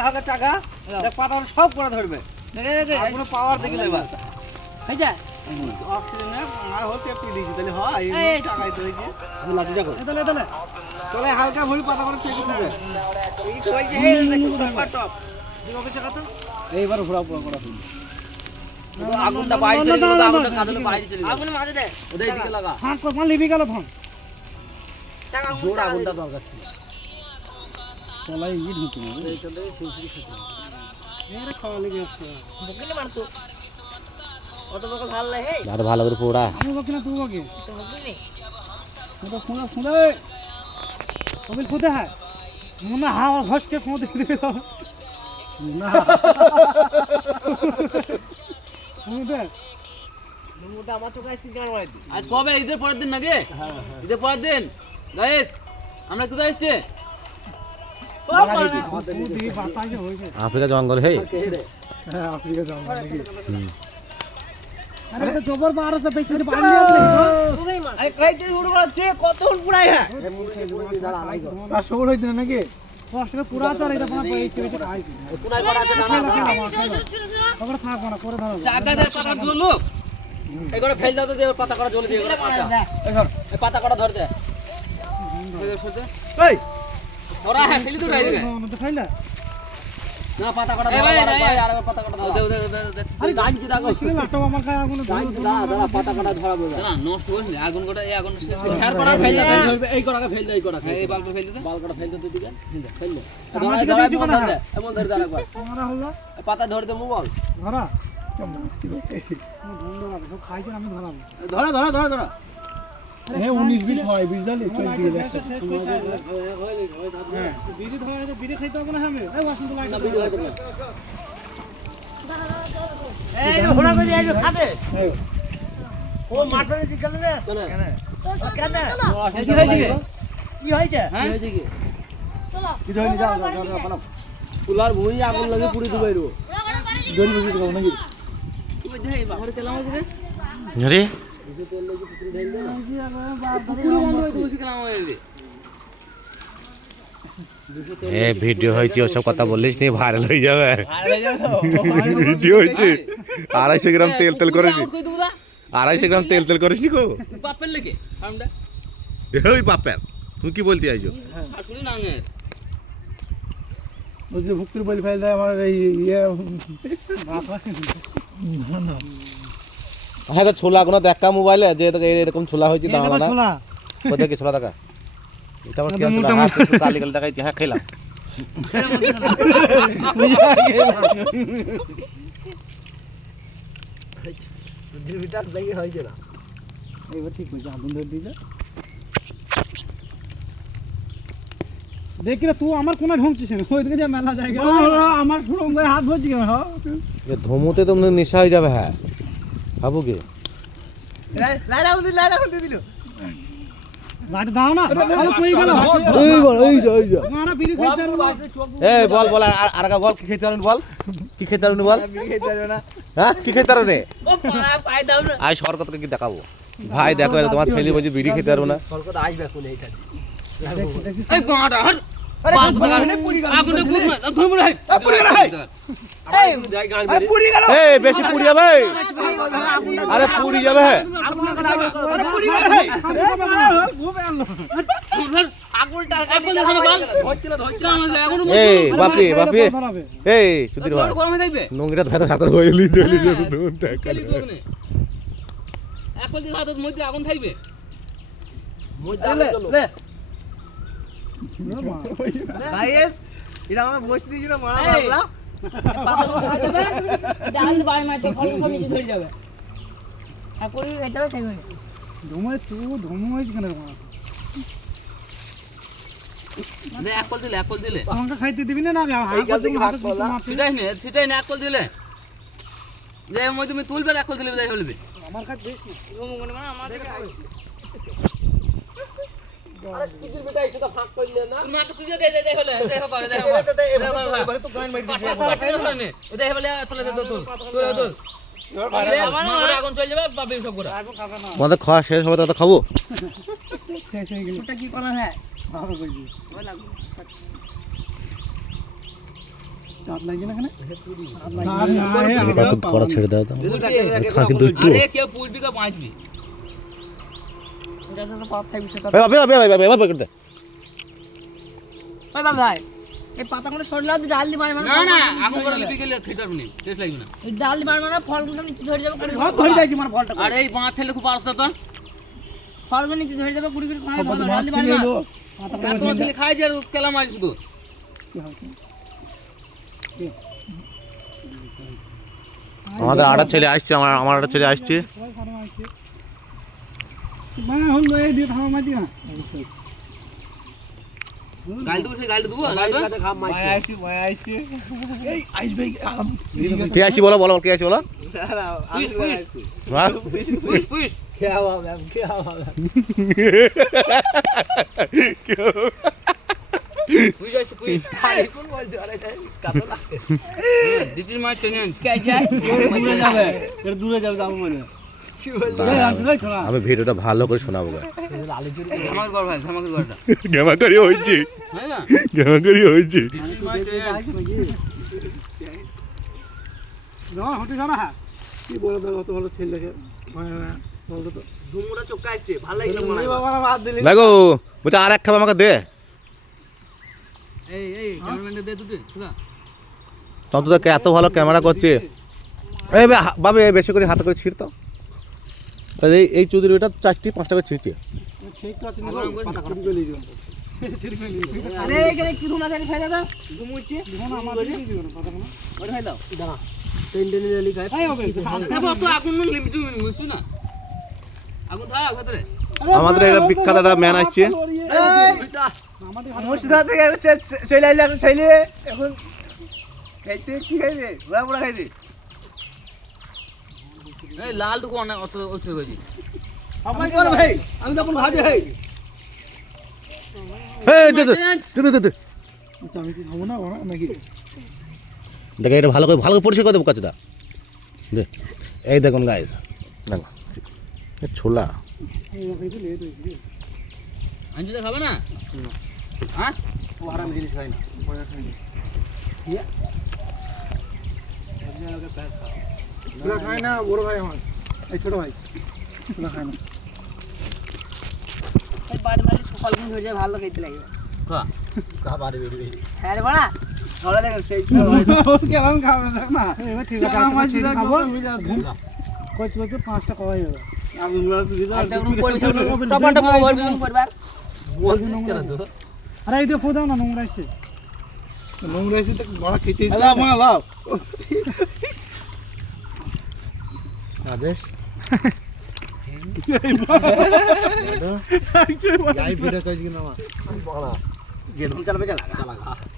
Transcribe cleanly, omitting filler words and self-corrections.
হালকা চাকা পাতা সব করে ধরবে কোনো পাওয়ার দেখলে এবার অক্সিজেন আর হচ্ছে পিডিছি তাহলে হয় টাকাই তো হয়েছে আমি লাঠি যাবো চলে হালকা ভরি পাতা করে চেপে দিবে এইবার ঘোরা পুরো করা হলো আগুনটা বাইরে চলে গেল আগুনটা কাজলে বাইরে চলে গেল আগুন মাঝে দে ওদের দিকে লাগা ফাঁক কর মানে লিবি গেল ফাঁক টাকা জোর আগুনটা দরকার ছিল চলাই ই ঢুকে এই চলে সুসুরি খেতে এর খাওয়া লেগে আসছে বকিলে মারতো অত বকল ভাল লাগে হে আর ভালো করে পোড়া আমি বকি না তুই বকি তো বকিলে तो सुना सुना अभी खुद है मुन्ना हाँ और घस के फोन देख दे मुन्ना फोन दे মোটা আমার চোখে সিগার মারি দি আজ কবে ঈদের পরের দিন নাকি ঈদের পরের দিন গাইস আমরা কোথায় এসেছি আফ্রিকা জঙ্গল হে হ্যাঁ আফ্রিকা জঙ্গল নাকি अरे तो जोबर बाहर से पीछे से पानी आ अरे कई दिन उड़ আছে কত উড়াই হ্যাঁ আর সবল হইছে না নাকি কষ্ট পুরা তো এটা কোন পয়সা পেতে খাই কোনায় করা আছে দানা ওগুলো থাকবো না করে দাও জায়গা দে পাতা গুলো লোক এগুলো ফেল দাও তো দে পাতা করা জ্বলে দিয়ে পাতা এই পাতা করা ধর দে এই ওরা হ্যাঁ ফেলি তো রাই দে তো খাইলা না পাতা করা ধর ভাই আর পাতা করা ধর দে দে আরে গান কি দাও ছিল লাটো আমার কাছে আগুন দাদা পাতা কটা ধরাবো না নষ্ট হইস না আগুন কটা এই আগুন ফের করা ফেল দে এই কটা ফেল দে এই কটা এই বাল্ব ফেল দে বাল্ব কটা ফেল দে দিকে ফেল দে ধরা ধরা এমন ধরে দাঁড়া কর আমরা হলো পাতা ধরে দে মোবাইল ধরা কেমন বন্ধ লাগে সব খাইছেন আমি ধরাবো ধরা এ 19 20 হয় বিজালে চলতি দেখো হ্যাঁ বিড়ি ধরা তো বিড়ি খাইতে হবে না আমি এই বসন্ত লাইট না বিড়ি হয়তো না এই ঘোড়া করে এই খাতে ও মাটনে জিগালে না কেন কি হয়েছে হ্যাঁ কি হয়েছে কি চলো কি ধরে যাও যাও কুলার ভুঁই আগুন লাগে পুরি দুবাইরো দড়ি বুঝি দাও নাকি তুই দে বাহরে তেল আমাকে দে আরে তেল লাগে পুরি ঢেল দে না পুরি বন্ধ হয়ে তুই কেন আমাকে দে এ ভিডিও হয়েছে ওসব কথা বললিস নি ভাইরাল হয়ে যাবে ভিডিও হয়েছে 250 গ্রাম তেল তেল করিস নি 250 গ্রাম তেল তেল করিস নি কো পাপের লেগে আমরা ওই বাপের তুমি কি বলতে আইছো আসলে না নে ওই যে ভুক্তির বলি ফাইল দেয় আমার এই ইয়ে হ্যাঁ তো ছোলা গুলো দেখা মোবাইলে যে এরকম ছোলা হয়েছে দাম না শোনা ও দেখি ছোলা দেখা এটা আমার কি ছোলা হাত কালি কালি দেখাইছি হ্যাঁ খেলাম ভিটার দেখি হয়েছে না এবার ঠিক হয়েছে আগুন ধরে দিয়েছে দেখি না তুই আমার কোনা ঢুকছিস না ওইদিকে যা মেলা জায়গা আমার পুরো হাত ধরছি কেন এ ধুমুতে তো নেশা হয়ে যাবে হ্যাঁ ভাবো কি লাইট দাও না আরে কই গেল এই যা মারা বিড়ি খাইতে এই বল বল আর বল কি খেতে পারবেন বল কি খেতে পারবেন বল বিড়ি খাইতে পারবে না হ্যাঁ কি খেতে পারবে ও পাড়া পাই দাও না আই সরকতকে কি দেখাবো ভাই দেখো তোমার ছেলে বলছে বিড়ি খেতে পারবো না সরকত আসবে কোন এইটা এই গাঁটা হট আরে আগুনে গুদ না ধুমু রে পুরি গেল এই যাই গান মেরে পুরি গেল এই বেশি পুড়ি যাবে আরে পুড়ি যাবে আরে পুরি গেল আগুনটা আগুন দেখানো বল ধরছিল আমাদের আগুন এই বাপি বাপি এই চুদির ভাই গরম হয়ে থাকবে নোংরা ভেতর ভেতর হইলি চলি যাবে দুন টাকা খেলি তো ওখানে একল দিন হাতত মধ্যে আগুন থাকবে মধ্যে আগুন চলো গাইস এটা আমরা বসে দিয়েছিল মারা বাংলা ডাল বাই মাইতে ফল ফল নিচে ধরে যাবে আর পরি এটা সেই হয়ে ধুমে তুই ধুমু হইছ কেন দে একল দিলে আমাকে খাইতে দিবি না না এই গাল থেকে ভাত বলা সেটাই না একল দিলে যে মই তুমি তুলবে একল দিলে যাই হলবে আমার কাছে বেশি মনে মানে আমাদের আরে কিজির বেটা এসে তো ফাঁক করলে না তুমি আকে সুজে দে হলে দেখো করে এবারে তো গান মারি দিছি দে হলে তোলে দে তোল আগুন চলে যাবে পাবে সব করে আমাদের খাওয়া শেষ হবে তো খাবো। শেষ হয়ে গেল ওটা কি করা হ্যাঁ ভালো করেছি চাপ লাগছে না এখানে করা ছেড়ে দাও তো খা কিন্তু একটু আরে কেউ পুষবি কা বাঁচবি এটা তো পাপ থাকবে সেটা এবার করে দে। ওই বাবা ভাই এই পাতাগুলো সরলে আর ডাল দি মারে না না আগুন করে লিপি গেলে খেতে পারবি না টেস্ট লাগবে না এই ডাল দি মারে ফলগুলো নিচে ধরে যাবে কুড়ি সব ধরে যাইছি মানে ফলটা আর এই বাঁচ ছেলে খুব পারছ তো ফলগুলো নিচে ধরে যাবে কুড়ি কুড়ি খাওয়া সব ডাল দি ভাত ছিল মারে এলো এত ছেলে খাই যে আর কেলা মারি শুধু আমাদের আটা ছেলে আসছে, আমার আটা ছেলে আসছে। সবাই খারাপ আছে মানে হলো এই দিয়ে থামা মাটি না গাল দেবো সেই গাল দেবো এই আসবে কে আসি বলো বলো কে আসি বলো। পুষ পুষ হ্যাঁ? পুষ পুষ পুষ আসছে পুষ দিদির মায়ের টেনে আনছি দূরে যাবে এটা দূরে যাবে যাবো মানে আমি ভিডিওটা ভালো করে শোনাবো। ধামাকের কর ভাই ধামাকের করটা গেমাকারি হয়েছে, হ্যাঁ না গেমাকারি হয়েছে। দিদির মায়ের টেনে আনছি হতে জানা কি বলে দেবো কত ভালো ছেলেকে বলতো তো ধুমুরা চোকাইছে ভালো লাগলো মনে হয় বাবা বাদ দিলি দেখো বলছে আর এক খাবে আমাকে দে। এই এই ক্যামেরাম্যানটা দে দুটো শুনা তত তো এত ভালো ক্যামেরা করছে। এই বাবা বেশি করে হাতে করে ছিঁড়তো। এই চৌধুরী এটা 4টি 5টা করে ছিঁড়ছে। ঠিক আছে পাতা কাটি গলি দিও আরে এখানে কি ধুনা জানি ফায়দা দাও ঘুমুচ্ছে দেখুন আমাদের দিয়ে দিও না পাতা ওটা খাই দাও দাঁড়া টেন টেন রেলি খাই তাই হবে তারপর তো আগুন লিমিট মিশু না আগুন থাক ভেতরে আমাদের এটা বিখ্যাত একটা ম্যান আসছে। মুর্শিদাবাদ থেকে চলে আইলে একটা ছেলে এখন খাইতে কি খাইছে ঘোড়া পোড়া খাইছে এই লাল তো কোন অত অত কইছি আমার কি করে ভাই আমি তখন ভাজে ভাই এই দে দে দে দে। আমি কি খাবো না ওরা নাকি দেখে এটা ভালো করে পরিষ্কার করে দেবো কাচটা দে। এই দেখুন গাইস দেখো ছোলা আঞ্জুদা খাবে না হ্যাঁ ও হারাম জিনিস খাই না পয়সা খাই না ওরা খায় না বড় ভাই আমার এই ছোট ভাই ওরা খায় না এই বাড়ি বাড়ি সকাল ঘুম ধরে যায় ভালো খাইতে লাগে খা খা বাড়ি বেরি হ্যাঁ রে বড়া খাওয়া দেখেন সেই কেমন খাবে না এবার ঠিক আছে আমার জিরা খাবো কত কত 5টা কওয়াই হবে আমি গুলা তুই দাও টমাটো ভরবি করবার আরে এই দেখো দাও না নোংরা আছে নোংরা আছে তো বড় খেতে ইচ্ছা লাও মা লাও আদেশ যাই ভিডিও চাইছি না মা গেম চালাবে চালা